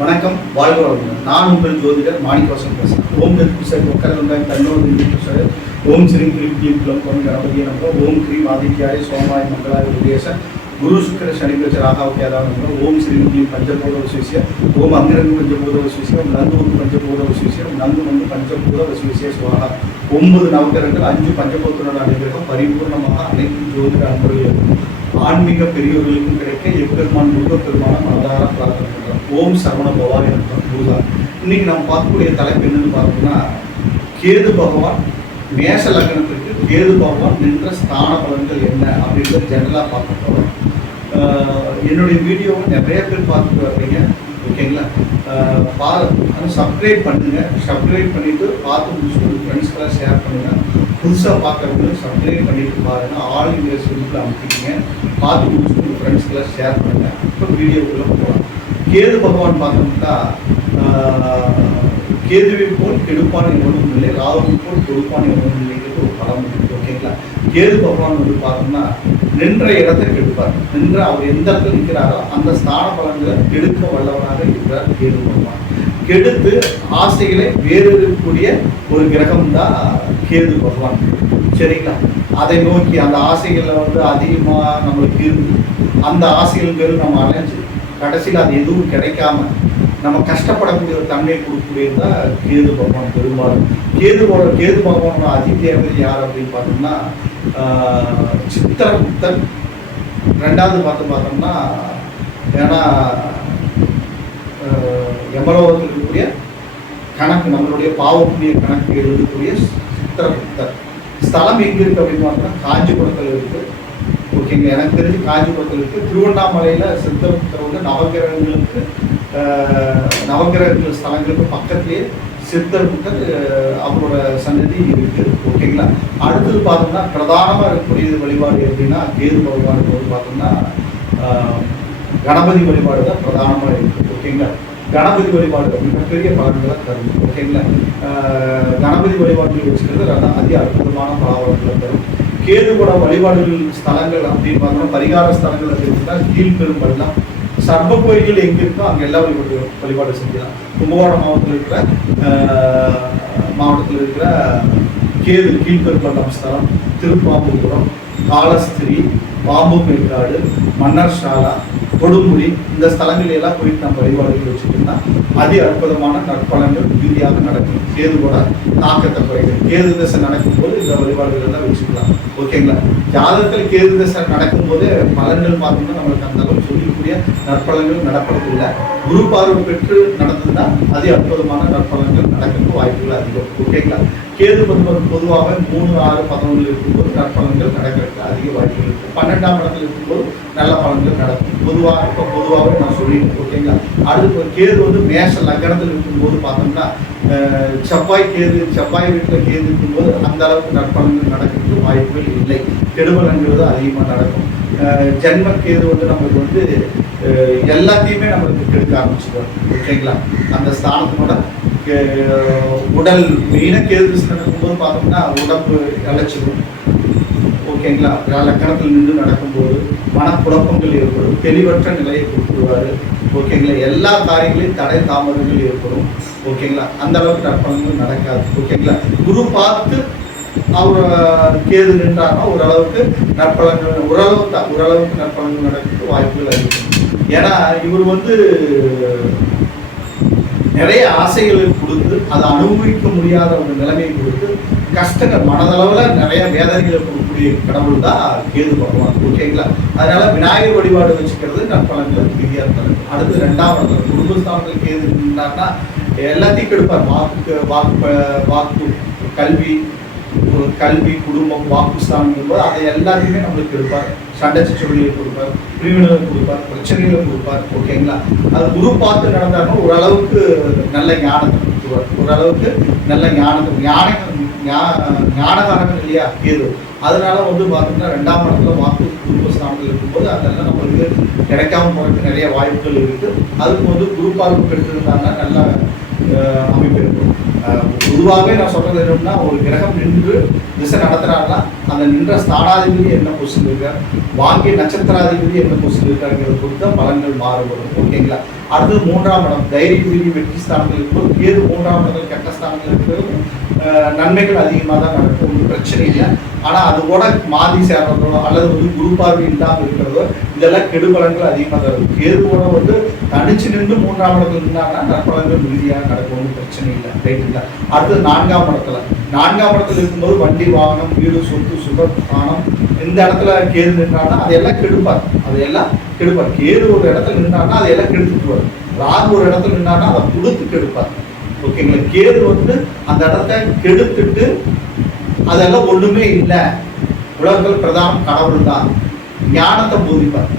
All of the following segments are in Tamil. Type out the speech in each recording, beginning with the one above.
வணக்கம் வாழ்க நான் உங்கள் ஜோதிடர் மாணிக்கவாசன் பேசுகிறேன் ஓம் தத்புசர் ஒக்கல் வந்தாய் தன்னோடு ஓம் ஸ்ரீ கிரீம் கிளீம் குலம் பொன் கணபதிய நம்ப ஓம் கிரீம் ஆதித்யாய சோமாய மங்களாய உதேச குரு சுக்கர சனிபிரச்ச ராகாவத்தியாதான நம்ப ஓம் ஸ்ரீ கிளீம் பஞ்சபூத விசேஷிய. ஓம் அங்கிரங்கு பஞ்சபூத விசேஷம் நந்து வந்து பஞ்சபூத விசேஷம் நந்து வந்து பஞ்சபூத விசேஷிய சுவாகா. ஒன்பது நவகிரகங்கள் அஞ்சு பஞ்சபூத்தனோட அனுகிரகம் பரிபூர்ணமாக அனைத்து ஜோதிட அன்பர்களுக்கும் ஆன்மீக பெரியவர்களுக்கும் கிடைக்க எப்பெருமான் முருகப்பெருமான மனதார பிரார்த்தனை ஓம் சரவண பவாய் இருக்கிறோம் பூஜா இன்னைக்கு நம்ம பார்க்கக்கூடிய தலைப்பு என்னன்னு பார்த்தோம்னா கேது பகவான் மேஷ லக்னத்திற்கு கேது பகவான் நின்ற ஸ்தான பலன்கள் என்ன அப்படின்றத ஜெனரலாக பார்க்க போகிறோம் என்னுடைய வீடியோவை நிறைய பேர் பார்த்துட்டு வர்றீங்க ஓகேங்களா? ஆஹ் பா சப்ஸ்கிரைப் பண்ணுங்க. சப்ஸ்கிரைப் பண்ணிட்டு பார்த்து முடிச்சுட்டு உங்கள் ஃப்ரெண்ட்ஸ்க்கெல்லாம் ஷேர் பண்ணுங்க. புதுசாக பார்க்குறவங்க சப்ஸ்கிரைப் பண்ணிட்டு பாருங்க. ஆல் இந்தியா சிம்பிள் அமைக்கிங்க பார்த்து முடிச்சுட்டு உங்கள் ஃப்ரெண்ட்ஸ்க்கெல்லாம் ஷேர் பண்ணுங்க. இப்போ வீடியோக்குள்ளே போகலாம். கேது பகவான் பார்த்தோம்னா ஆஹ் கேதுவை போல் கெடுப்பான் எவனும் இல்லை ராகுவை போல் கொடுப்பான் எவனும் இல்லைங்கிறது ஒரு படம் இருக்கு. ஓகேங்களா கேது பகவான் வந்து பார்த்தோம்னா நின்ற இடத்தை கெடுப்பார். நின்ற அவர் எந்த இடத்துல நிற்கிறாரோ அந்த ஸ்தான பலன்களை கெடுக்க வல்லவனாக இருக்கிறார் கேது பகவான். கெடுத்து ஆசைகளை வேறு ஒரு கிரகம் தான் கேது பகவான். சரிங்களா? அதை நோக்கி அந்த ஆசைகளை வந்து அதிகமாக நம்மளுக்கு இருந்து அந்த ஆசைகள் பேர் நம்ம அலைஞ்சு கடைசியில் அது எதுவும் கிடைக்காம நம்ம கஷ்டப்படக்கூடிய ஒரு தன்மை கொடுக்கக்கூடியது தான் கேது பகவான் பெரும்பாலும் கேது கேது பகவானோட அதிதேவதை யார் அப்படின்னு பார்த்தோம்னா சித்திரகுப்தன் ரெண்டாவது பார்த்து பார்த்தோம்னா ஏன்னா எமலோகத்தில் இருக்கக்கூடிய கணக்கு நம்மளுடைய பாவக்கூடிய கணக்கு எழுதக்கூடிய சித்திரகுப்தர் ஸ்தலம் எங்கே இருக்குது அப்படின்னு பார்த்தோம்னா காஞ்சிபுரத்தில் இருக்குது ஓகேங்க எனக்கு தெரிஞ்சு காஞ்சிபுரத்தில் திருவண்ணாமலையில் திருவண்ணாமலையில சித்தபுத்தர் வந்து நவகிரகங்களுக்கு நவகிரகங்கள் ஸ்தலங்களுக்கு பக்கத்துலேயே சித்தர் புத்தர் அவரோட சன்னதி இருக்குது ஓகேங்களா? அடுத்தது பார்த்தோம்னா பிரதானமாக இருக்கக்கூடிய வழிபாடு எப்படின்னா கேது பகவான் போது பார்த்தோம்னா கணபதி வழிபாடு தான் பிரதானமாக இருக்குது ஓகேங்களா? கணபதி வழிபாடு மிகப்பெரிய பலன்களை தரும். ஓகேங்களா? கணபதி வழிபாட்டில் வச்சுக்கிறது அதி அற்புதமான பலாபலன்களை தரும். கேதுகுட வழிபாடுகள் ஸ்தலங்கள் அப்படின்னு பார்த்தோம்னா பரிகார ஸ்தலங்கள் அப்படின்னா கீழ்பெரும்பள்ளம் சர்வ கோயில்கள் எங்க இருக்கோ அங்கே எல்லா வழிபாடு வழிபாடு செஞ்சலாம் கும்பகோணம் மாவட்டத்தில் இருக்கிற மாவட்டத்தில் இருக்கிற கேது கீழ்பெரும்பள்ளம் ஸ்தலம் திருப்பாம்பூர்புரம் காலஸ்திரி பாம்பு மேற்காடு மன்னர் ஷாலா கொடுமுடி இந்த ஸ்தலங்கள் எல்லாம் போயிட்டு நம்ம வழிபாடுகள் வச்சுக்கிட்டோம்னா அதி அற்புதமான நற்பலன்கள் உறுதியாக நடக்கும். கேதுவோட தாக்கத்தை குறைகள் கேது தசை நடக்கும்போது இந்த வழிபாடுகள் எல்லாம் வச்சுக்கலாம். ஓகேங்களா? ஜாதகத்தில் கேது தசை நடக்கும்போது பலன்கள் பார்த்தோம்னா நம்மளுக்கு அந்த அளவுக்கு சொல்லக்கூடிய நற்பலன்கள் நடப்பதில்லை. குரு பார்வை பெற்று நடந்ததுன்னா அதி அற்புதமான நற்பலன்கள் நடக்கிறதுக்கு வாய்ப்புகள் அதிகம். ஓகேங்களா? கேது பருவம் பொதுவாக மூணு ஆறு பதினொன்று இருக்கும்போது நற்பலன்கள் நடக்கும். அதிக இருக்கு பன்னெண்டாம் இடத்துல இருக்கும்போது நல்ல பலன்கள் நடக்கும். பொதுவாக இப்போ பொதுவாகவே நான் சொல்லிட்டு ஓகேங்களா அடுத்து கேது வந்து மேஷ லக்னத்தில் இருக்கும்போது பார்த்தோம்னா அஹ், செவ்வாய் கேது செவ்வாய் வீட்டில் கேது இருக்கும்போது அந்த அளவுக்கு நற்பலன்கள் நடக்கிறதுக்கு வாய்ப்புகள் இல்லை. கெடுபலன்கிறது அதிகமாக நடக்கும். அஹ், ஜென்ம கேது வந்து நம்மளுக்கு வந்து அஹ், எல்லாத்தையுமே நம்மளுக்கு கெடுக்க ஆரம்பிச்சிடும் ஓகேங்களா அந்த ஸ்தானத்தோட உடல் மெயினாக கேது திசை பார்த்தோம்னா உடம்பு இழைச்சிடும் ஓகேங்களா லக்கணத்தில் நின்று நடக்கும்போது மனக்குழப்பங்கள் ஏற்படும். தெளிவற்ற நிலையை கொடுத்துருவாரு ஓகேங்களா எல்லா காரியங்களையும் தடை தாமதங்கள் ஏற்படும். ஓகேங்களா அந்த அளவுக்கு நற்பலன்கள் நடக்காது. ஓகேங்களா குரு பார்த்து அவர் கேது நின்றாருன்னா ஓரளவுக்கு நற்பலன்கள் ஓரளவு தான் ஓரளவுக்கு நற்பலன்கள் நடக்கிறதுக்கு வாய்ப்புகள் அதிகம். ஏன்னா இவர் வந்து நிறைய ஆசைகளை கொடுத்து அதை அனுபவிக்க முடியாத ஒரு நிலைமையை கொடுத்து கஷ்டங்கள் மனதளவில் நிறைய வேதனைகளை கொடுக்கக்கூடிய கடவுள் தான் கேது பகவான். ஓகேங்களா அதனால விநாயகர் வழிபாடு வச்சுக்கிறது நற்பலன்கள் பெரிய இருந்தது அடுத்து ரெண்டாவது இடத்துல குடும்பஸ்தானத்தில் கேது இருந்தாருன்னா எல்லாத்தையும் கெடுப்பார். வாக்கு வாக்கு வாக்கு கல்வி ஒரு கல்வி குடும்பம் வாக்குஸ்தானம் போது அதை எல்லாத்தையுமே நம்மளுக்கு கெடுப்பார். சண்டை சச்சரவுகளை கொடுப்பார் பிரிவினரை கொடுப்பார் பிரச்சனைகளை கொடுப்பார். ஓகேங்களா அது குரு பார்த்து நடந்தாருன்னா ஓரளவுக்கு நல்ல ஞானத்தை கொடுத்துருவார். ஓரளவுக்கு நல்ல ஞானத்தை ஞானம் ஞானகாரங்கள் இல்லையா? கேது அதனால வந்து பார்த்தோம்னா ரெண்டாம் இடத்துல வாக்கு குடும்ப ஸ்தானத்தில் இருக்கும்போது அதெல்லாம் நம்மளுக்கு கிடைக்காம போகிறதுக்கு நிறைய வாய்ப்புகள் இருக்குது அதுக்கு வந்து குரு பார்வை நல்ல நல்லா அமைப்பு இருக்கும். பொதுவாகவே நான் சொல்றது என்னன்னா ஒரு கிரகம் நின்று திசை நடத்துறாருன்னா அந்த நின்ற ஸ்தானாதிபதி என்ன பொசிஷன் இருக்கார்? வாங்கிய நட்சத்திராதிபதி என்ன பொசிஷன் இருக்காங்கிறத பொறுத்த பலன்கள் மாறுபடும். ஓகேங்களா அடுத்தது மூன்றாம் இடம். தைரிய வீதி வெற்றி ஸ்தானத்தில் இருக்கும்போது கேது மூன்றாம் இடத்துல கெட்ட ஸ்தானத்தில் இருக்கிறது? நன்மைகள் அதிகமாக தான் நடக்கும் ஒன்றும் பிரச்சனை இல்லை. ஆனால் அது கூட மாதி சேர்றதோ அல்லது வந்து குருப்பார்வை இல்லாமல் இருக்கிறதோ இதெல்லாம் கெடுபலங்கள் அதிகமாக தான் இருக்கும். கேது கூட வந்து தனிச்சு நின்று மூன்றாம் இடத்துல இருந்தாங்கன்னா நற்பலங்கள் உறுதியாக நடக்கும் ஒன்றும் பிரச்சனை இல்லை. ரைட்டுங்களா அடுத்து நான்காம் இடத்துல. நான்காம் இடத்துல இருக்கும்போது வண்டி வாகனம் வீடு சொத்து சுகஸ்தானம் இந்த இடத்துல கேது நின்றான்னா அதையெல்லாம் கெடுப்பார். அதையெல்லாம் கெடுப்பார். கேது ஒரு இடத்துல நின்றான்னா அதையெல்லாம் கெடுத்துட்டு வரும் ராகு ஒரு இடத்துல நின்றான்னா அதை கொடுத்து கெடுப்பார். ஓகேங்களா கேது வந்து அந்த இடத்த கெடுத்துட்டு அதெல்லாம் ஒண்ணுமே இல்லை. உலகங்கள் பிரதானம் கடவுள் தான். ஞானத்தை போதிப்பார்.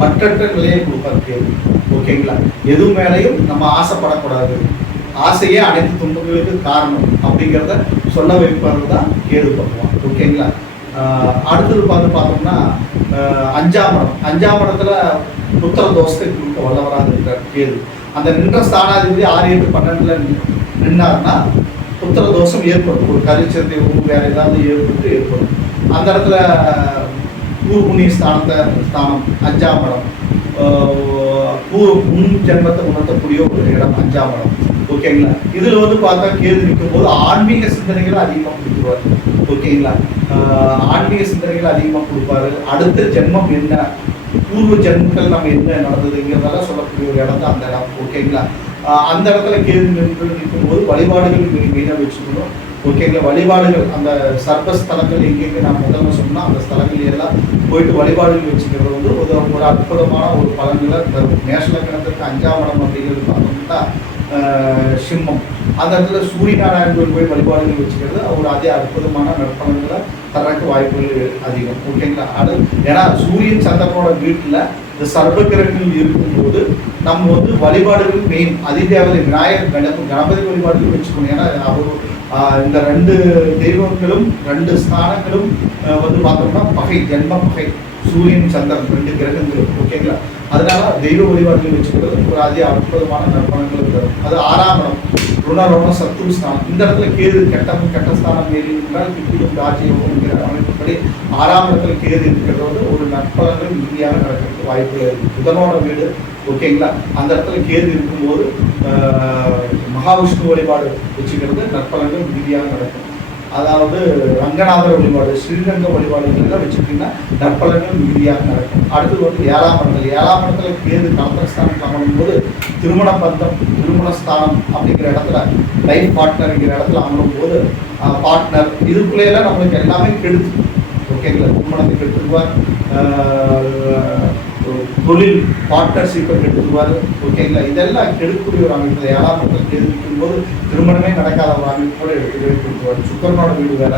பற்றற்ற நிலையை கொடுப்பார் கேது ஓகேங்களா? எது மேலேயும் நம்ம ஆசைப்படக்கூடாது. ஆசையே அனைத்து துன்பங்களுக்கு காரணம் அப்படிங்கிறத சொல்ல வைப்பது தான் கேது பகவான். ஓகேங்களா? அடுத்தது பார்த்து பார்த்தோம்னா அஞ்சாம் இடம் அஞ்சாம் இடத்துல புத்திர தோஷத்தை கொடுக்க வல்லவராக இருக்கிறார் கேது. அந்த நின்ற ஸ்தானாதிபதி ஆறு எட்டு பன்னெண்டுல நின்- நின்னார்னா புத்திர தோஷம் ஏற்படும். ஒரு கரிச்சத்தை வேற ஏதாவது ஏற்பட்டு ஏற்படும். அந்த இடத்துல ஊர் புண்ணிய ஸ்தானத்தை ஸ்தானம் அஞ்சாம் இடம். ஊர் முன் ஜென்மத்தை உணர்த்தக்கூடிய ஒரு இடம் அஞ்சாம் இடம். ஓகேங்களா? இதுல வந்து பார்த்தா கேது நிற்கும் போது ஆன்மீக சிந்தனைகளை அதிகமாக கொடுத்துருவார். ஓகேங்களா? ஆன்மீக சிந்தனைகளை அதிகமாக கொடுப்பாரு. அடுத்த ஜென்மம் என்ன? பூர்வ ஜென்மங்கள் நம்ம என்ன நடந்ததுங்கிறதெல்லாம் சொல்லக்கூடிய ஒரு இடம் தான் அந்த இடம். ஓகேங்களா அந்த இடத்துல கேது நின்று நிற்கும் போது வழிபாடுகள் மெயினாக வச்சுக்கணும். ஓகேங்களா வழிபாடுகள் அந்த சர்வ ஸ்தலங்கள் எங்கெங்க நான் முதல்ல சொன்னால் அந்த ஸ்தலங்கள் எல்லாம் போயிட்டு வழிபாடுகள் வச்சுக்கிறது வந்து ஒரு ஒரு அற்புதமான ஒரு பலன்களை தரும். மேஷலக்கணத்துக்கு அஞ்சாம் இடம் அப்படிங்கிறது பார்த்தோம்னா சிம்மம். அந்த இடத்துல சூரிய நாராயணன் கோயில் போய் வழிபாடுகள் வச்சுக்கிறது ஒரு அதே அற்புதமான நற்பலன்களை தரக்கு வாய்ப்புகள் அதிகம். ஓகேங்களா? அது ஏன்னா சூரியன் சந்திரனோட வீட்டில் இந்த சர்வகிரகங்கள் இருக்கும்போது நம்ம வந்து வழிபாடுகள் மெயின் அதிதேவதை விநாயகர் கணபதி கணபதி வழிபாடுகள் வச்சுக்கணும். ஏன்னா அவர் இந்த ரெண்டு தெய்வங்களும் ரெண்டு ஸ்தானங்களும் வந்து பார்த்தோம்னா பகை ஜென்ம பகை. சூரியன் சந்திரன் ரெண்டு கிரகங்கள் ஓகேங்களா அதனால தெய்வ வழிபாடுகள் வச்சுக்கிறது ஒரு அதிக அற்புதமான நற்பணங்கள் தரும். அது ஆறாம் இடம் ருணரோணம் சத்துரு ஸ்தானம் இந்த இடத்துல கேது கெட்ட கெட்ட ஸ்தானம் ஏறி என்றால் கிட்டியும் ராஜ்யம்ங்கிற அமைப்புப்படி ஆறாம் இடத்துல கேது இருக்கிறது வந்து ஒரு நற்பலங்கள் இறுதியாக நடக்கிறதுக்கு வாய்ப்புகள் இருக்குது புதனோட வீடு ஓகேங்களா அந்த இடத்துல கேது இருக்கும்போது மகாவிஷ்ணு வழிபாடு வச்சுக்கிறது நற்பலங்கள் இறுதியாக நடக்கும். அதாவது ரங்கநாதர் வழிபாடு ஸ்ரீரங்க வழிபாடுகள்லாம் வச்சுக்கிட்டீங்கன்னா நற்பலன்கள் மிகுதியாக நடக்கும். அடுத்தது வந்து ஏழாம் இடத்துல ஏழாம் இடத்துல கேது கலத்திரஸ்தானம் காணும் போது திருமண பந்தம் திருமண ஸ்தானம் அப்படிங்கிற இடத்துல லைஃப் பார்ட்னருங்கிற இடத்துல அமரும் போது பார்ட்னர் இதுக்குள்ளேயெல்லாம் நம்மளுக்கு எல்லாமே கெடுத்து ஓகேங்களா? திருமணத்தை கெடுத்துக்குவார் தொழில் பார்ட்னர்ஷிப்பை கெடுத்துருவார் ஓகேங்களா இதெல்லாம் கெடுக்கக்கூடிய ஒரு அமைப்பு ஏழாம் இடத்துல கேது நிற்கும்போது திருமணமே நடக்காத ஒரு கூட எடுத்துருவார் சுக்கரனோட வீடு வேற.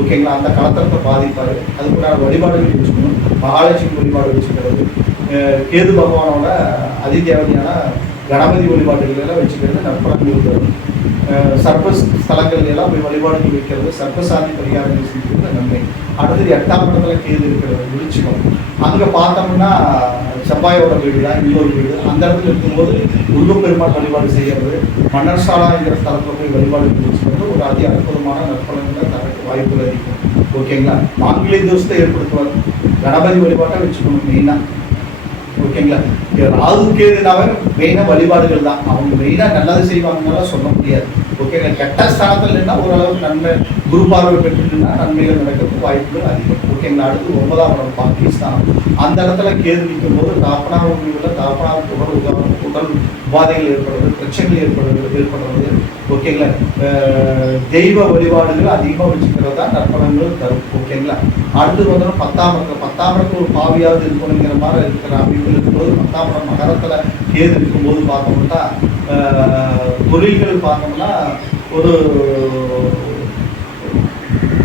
ஓகேங்களா அந்த கலத்தரத்தை பாதிப்பார். அதுக்குள்ள வழிபாடுகள் வச்சுக்கணும். மகாலட்சுமி வழிபாடு வச்சுக்கிறது. கேது பகவானோட அதிதேவதையான கணபதி வழிபாடுகள் எல்லாம் வச்சுக்கிறது நற்பலன்கள் தரும் சர்ப்ப ஸ்தலங்கள் எல்லாம் போய் வழிபாடுகள் வைக்கிறது. சர்ப்பசாதி பரிகாரங்கள் செய்கிறது நன்மை. அடுத்தது எட்டாம் இடத்துல கேது இருக்கிறது. விருச்சிகம். அங்கே பார்த்தோம்னா செவ்வாயோட வீடு தான் இன்னொரு வீடு. அந்த இடத்துல இருக்கும்போது முருகப்பெருமாள் வழிபாடு செய்யறது மன்னர்சாலாங்கிற ஸ்தலத்தில் போய் வழிபாடு வச்சுக்கிறது ஒரு அதி அற்புதமான நற்பலன்களை தரக்கு வாய்ப்புகள் அதிகம். ஓகேங்களா? மாங்கிலே தோஷத்தை ஏற்படுத்துவார். கணபதி வழிபாட்டை வச்சுக்கணும் மெயினாக ஓகேங்களா? ராகு கேதுனாவே மெயினாக வழிபாடுகள் தான். அவங்க மெயினாக நல்லது செய்வாங்கன்னால சொல்ல முடியாது. ஓகேங்க கெட்ட ஸ்தானத்தில் நின்னா ஓரளவுக்கு நன்மை குரு பார்வை பெற்றுட்டுனா நன்மைகள் நடக்கிறதுக்கு வாய்ப்புகள் அதிகம். ஓகேங்களா அடுத்து ஒன்பதாம் இடம் பாகிஸ்தான் அந்த இடத்துல கேது நிற்கும் போது தாப்பனார் உள்ள தாப்பனாவுக்கு உடல் உதாரணம் உடல் உபாதைகள் ஏற்படுறது பிரச்சனைகள் ஏற்படுறது ஏற்படுறது. ஓகேங்களா தெய்வ வழிபாடுகள் அதிகமாக வச்சுக்கிறது தான் நற்பலன்கள் தரும். ஓகேங்களா அடுத்து வந்து பத்தாம் இடத்துல பத்தாம் இடத்துல ஒரு பாவியாவது இருக்கணுங்கிற மாதிரி இருக்கிற அமைப்பு இருக்கும்போது பத்தாம் இடம் நகரத்தில் கேது இருக்கும்போது பார்த்தோம்னா தொழில்கள் பார்த்தோம்னா ஒரு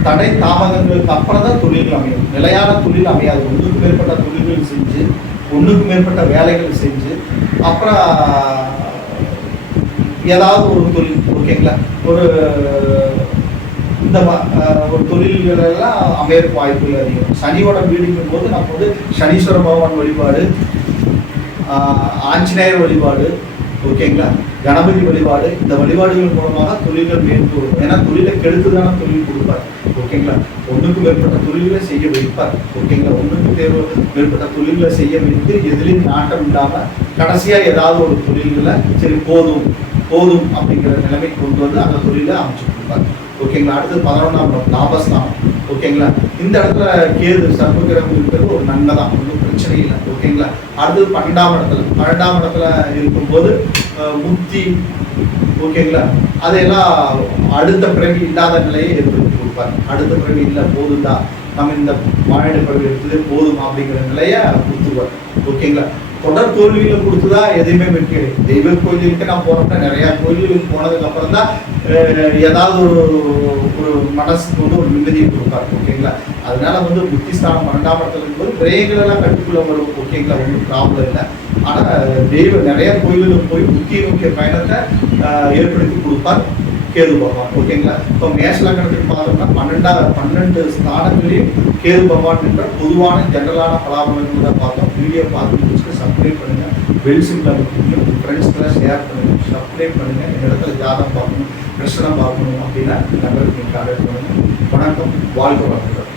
தடை தாமதங்களுக்கு அப்புறம் தான் தொழில்கள் அமையும். நிலையான தொழில் அமையாது. ஒன்றுக்கு மேற்பட்ட தொழில்கள் செஞ்சு ஒன்றுக்கு மேற்பட்ட வேலைகள் செஞ்சு அப்புறம் ஏதாவது ஒரு தொழில் ஓகேங்களா? ஒரு இந்த ஒரு தொழில்களெல்லாம் அமையறதுக்கு வாய்ப்புகள் அதிகம். சனியோட வீடுங்கும் போது நம்ம வந்து சனீஸ்வர பகவான் வழிபாடு ஆஞ்சநேயர் வழிபாடு ஓகேங்களா? கணபதி வழிபாடு இந்த வழிபாடுகள் மூலமாக தொழில்கள் மேற்கொள்ளும் ஏன்னா தொழிலை கெடுத்துதான தொழில் கொடுப்பார் ஓகேங்களா? ஒன்றுக்கு மேற்பட்ட தொழில்களை செய்ய வைப்பார் ஓகேங்களா? ஒன்றுக்கு தேர்வு மேற்பட்ட தொழில்களை செய்ய வைத்து எதிலையும் நாட்டம் இல்லாமல் கடைசியாக ஏதாவது ஒரு தொழில்களை சரி போதும். போதும் அப்படிங்கிற நிலைமைக்கு கொண்டு வந்து அந்த தொழிலை அமைச்சு கொடுப்பார் ஓகேங்களா? அடுத்து பதினொன்றாம் இடம் லாபஸ்தானம். ஓகேங்களா? இந்த இடத்துல கேது சர்வகிரகம் இருக்கிறது ஒரு நன்மை தான் ஒன்றும் பிரச்சனை இல்லை. ஓகேங்களா? அடுத்தது பன்னெண்டாம் இடத்துல பன்னெண்டாம் இடத்துல இருக்கும்போது முக்தி ஓகேங்களா? அதையெல்லாம் அடுத்த பிறகு இல்லாத நிலையை ஏற்படுத்தி கொடுப்பார் அடுத்த பிறகு இல்லை போதும்டா நம்ம இந்த மாநில பிறவி எடுத்ததே போதும் அப்படிங்கிற நிலையை கொடுத்துருவார். ஓகேங்களா தொடர் தோல்வியில கொடுத்துதா எதையுமே வெற்றி கிடையாது தெய்வ கோயிலுக்கு நான் போனப்ப நிறைய கோயில்களுக்கு போனதுக்கு அப்புறம் தான் ஏதாவது ஒரு ஒரு மனசுக்கு வந்து ஒரு நிம்மதியை கொடுப்பாரு. ஓகேங்களா அதனால வந்து புத்திஸ்தானம் பன்னெண்டாம் இடத்துல இருக்கும்போது விரயங்கள் கட்டுக்குள்ள வரும். ஓகேங்களா ஒன்றும் ப்ராப்ளம் இல்லை. ஆனால் தெய்வ நிறைய கோயில்களுக்கு போய் புத்தி நோக்கிய பயணத்தை ஏற்படுத்தி கொடுப்பார். கேது பகவான். ஓகேங்களா? இப்போ மேஷ லக்னத்துக்கு பார்த்தோம்னா பன்னெண்டா பன்னெண்டு ஸ்தானங்களையும் கேது பகவான் என்ற பொதுவான ஜெனரலான பலாபலங்களை பார்த்தோம். வீடியோ பார்த்து முடிச்சுட்டு சப்ஸ்கிரைப் பண்ணுங்கள் பெல் ஃப்ரெண்ட்ஸ்க்கெல்லாம் ஷேர் பண்ணுங்கள் சப்ஸ்கிரைப் பண்ணுங்கள் இந்த இடத்துல ஜாதகம் பார்க்கணும் பிரச்சனை பார்க்கணும் அப்படின்னா நம்பருக்கு கான்டாக்ட் பண்ணுங்கள் வணக்கம். வாழ்க்கை வளர்க்குறோம்